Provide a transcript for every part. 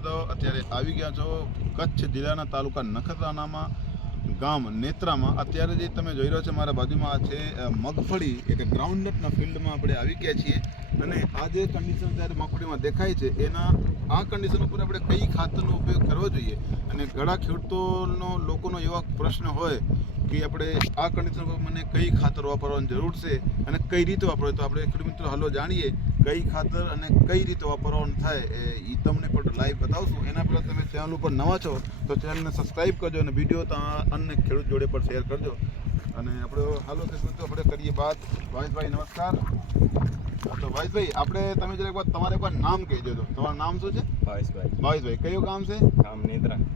યાદવ અત્યારે આવી ગયા છો કચ્છ જિલ્લાના તાલુકા નખત્રાણામાં ગામ નેત્રામાં. અત્યારે જે તમે જોઈ રહ્યો છો મારા બાજુમાં છે મગફળી એટલે ગ્રાઉન્ડનટના ફિલ્ડમાં આપણે આવી ગયા છીએ અને આ જે કન્ડિશન અત્યારે મગફળીમાં દેખાય છે એના આ કન્ડિશન ઉપર આપણે કઈ ખાતરનો ઉપયોગ કરવો જોઈએ અને ઘણા ખેડૂતોનો લોકોનો એવા પ્રશ્ન હોય કે આપણે આ કન્ડિશન પર મને કઈ ખાતર વાપરવાની જરૂર છે અને કઈ રીતે વાપરવું. તો આપણે ખેડૂત મિત્રો હાલો જાણીએ કઈ ખાતર અને કઈ રીતે વાપરવાનું થાય એ તમને પણ લાઈવ બતાવશું. એના પહેલાં તમે ચેનલ ઉપર નવા છો તો ચેનલને સબસ્ક્રાઈબ કરજો અને વિડીયો અન્ય ખેડૂત જોડે પણ શેર કરજો. અને આપણે હાલો ખેડૂતો આપણે કરીએ વાત. ભાવેશભાઈ નમસ્કાર. તો ભાવેશભાઈ આપણે તમે જરાક વાત તમારે એકવાર નામ કહી દેજો. તમારું નામ શું છે? ભાવેશભાઈ. કયું ગામ છે?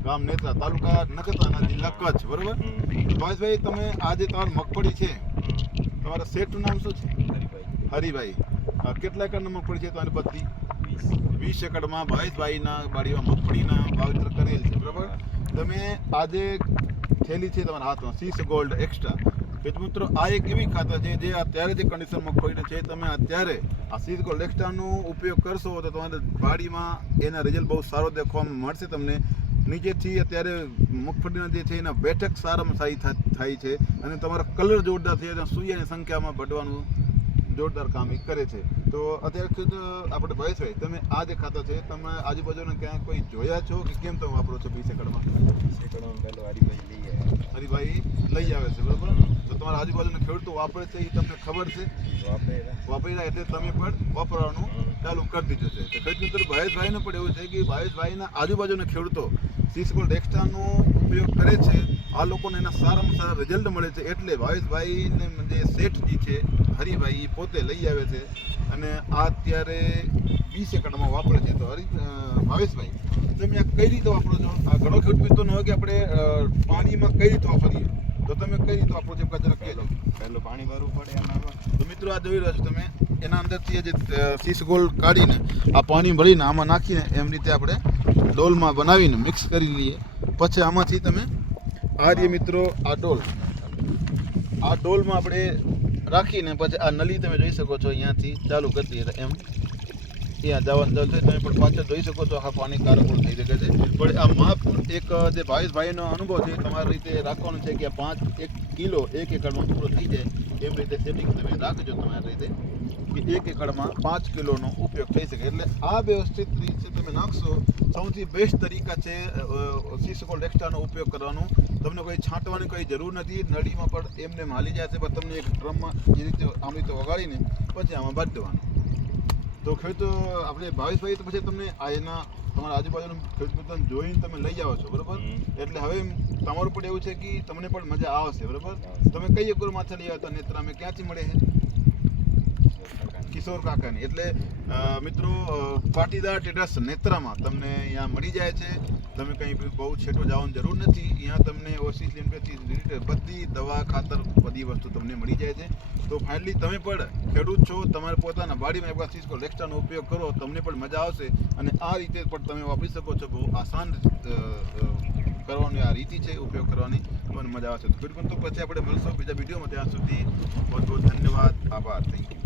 ગામ નેત્રા, તાલુકા નખત્રાણા, જિલ્લા કચ્છ, બરોબર? ભાવેશભાઈ તમે આજે તમારી મગફળી છે તમારા શેઠનું નામ શું છે? હરિભાઈ. કેટલા એકરની મગફળી છે તમારી બધી? 20 એકરમાં ભાવેશભાઈના બાડીમાં મગફળીના વાવેતર કરેલ છે, બરાબર? તમે આજે થેલી છે તમારા હાથમાં સીસ ગોલ્ડ એક્સ્ટ્રા. ખેડૂત મિત્રો આ એક એવી ખાતર છે જે અત્યારે જે કન્ડિશન મગફળીને છે તમે અત્યારે આ સીસ ગોલ્ડ એક્સ્ટ્રાનો ઉપયોગ કરશો તો તમારે બાડીમાં એના રિઝલ્ટ બહુ સારો દેખવામાં મળશે તમને. નીચેથી અત્યારે મગફળીના જે છે એના બેઠક સારામાં સારી થાય છે અને તમારો કલર જોરદાર થઈ જાય, સૂર્યની સંખ્યામાં બઢવાનું જોરદાર કામ એ કરે છે. તો અત્યારે આપણે ભાવેશભાઈ તમે આ જે ખાતર છે તમે આજુબાજુના ક્યાં કોઈ જોયા છો કે કેમ તમે વાપરો છો? 20 એકરમાં હરિભાઈ લઈ આવે છે, બરાબર? તો તમારા આજુબાજુના ખેડૂતો વાપરે છે એ તમને ખબર છે? વાપરી રહ્યા એટલે તમે પણ વાપરવાનું ચાલુ કરી દીધું છે. તો ખેડૂત મિત્રો ભાવેશભાઈને પણ એવું છે કે ભાવેશભાઈના આજુબાજુના ખેડૂતો સીસ ગોલ્ડ એક્સ્ટ્રાનો ઉપયોગ કરે છે. આ લોકોને એના સારામાં સારા રિઝલ્ટ મળે છે એટલે ભાવેશભાઈને જે શેઠજી છે હરિભાઈ પોતે લઈ આવે છે અને આ અત્યારે 20 એકરમાં વાપરે છે. તો ભાવેશભાઈ તમે આ કઈ રીતે વાપરો છો? આ ઘણો ખેડૂત મિત્રોનો હોય કે આપણે પાણીમાં કઈ રીતે વાપરીએ, તો તમે કઈ રીતે વાપરો છો જરા કહેજો. પહેલું પાણી ભરવું પડે એનામાં. તો મિત્રો આ જોઈ રહ્યા છો તમે એના અંદરથી જે સીસ ગોલ્ડ કાઢીને આ પાણી ભરીને આમાં નાખીને એમ રીતે આપણે ડોલમાં બનાવીને મિક્સ કરી લઈએ. પછી આમાંથી તમે આ જે મિત્રો આ ડોલમાં આપણે રાખીને પછી આ નળી તમે જોઈ શકો છો અહીંયાથી ચાલુ કરી દઈએ એમ ત્યાં જવાનું ચાલુ થાય. તમે પણ પાછળ જોઈ શકો છો આખા પાણી કારકુળ થઈ શકે છે. પણ આ માપ એક જે ભાવેશભાઈનો અનુભવ છે તમારી રીતે રાખવાનું છે કે 1 કિલો 1 એકરમાં પૂરો થઈ જાય એમ રીતે સેટિંગ તમે રાખજો તમારી રીતે કે 1 એકરમાં 5 કિલોનો ઉપયોગ થઈ શકે. એટલે આ વ્યવસ્થિત રીતે તમે નાખશો સૌથી બેસ્ટ તરીકા છે સીસ ગોલ્ડ એક્સ્ટ્રાનો ઉપયોગ કરવાનો. તમને કોઈ છાંટવાની કોઈ જરૂર નથી. નળીમાં પણ એમને હાલી જશે પણ તમને એક ડ્રમમાં એ રીતે આમ રીતે વગાડીને પછી આમાં બાંધી દેવાનું. તો ખેડૂતો આપણે ભાવેશભાઈ તો પછી તમને એના તમારા આજુબાજુનું ખેડૂત મિત્રોને જોઈને તમે લઈ આવો છો, બરાબર? એટલે હવે તમારું પણ એવું છે કે તમને પણ મજા આવશે, બરાબર? તમે કઈ એકર માથે લઈ આવતા નેત્રામાં ક્યાંથી મળે છે? કિશોર કાકાની. એટલે મિત્રો પાટીદાર ટેડર્સ નેત્રામાં તમને અહીંયા મળી જાય છે. તમે કંઈ બહુ છેટો જવાની જરૂર નથી. અહીંયા તમને ઓછી લિમિટેડથી રિલેટેડ બધી દવા ખાતર બધી વસ્તુ તમને મળી જાય છે. તો ફાઇનલી તમે પણ ખેડૂત છો, તમારે પોતાના બાડીમાં એકવાર સીસ ગોલ્ડ એક્સ્ટ્રાનો ઉપયોગ કરો, તમને પણ મજા આવશે અને આ રીતે પણ તમે વાપરી શકો છો. બહુ આસાન કરવાની આ રીતિ છે ઉપયોગ કરવાની, મને મજા આવશે. તો ખેડૂત તો પછી આપણે મળશું બીજા વિડીયોમાં. ત્યાં સુધી બહુ બહુ ધન્યવાદ, આભાર, થેન્ક યુ.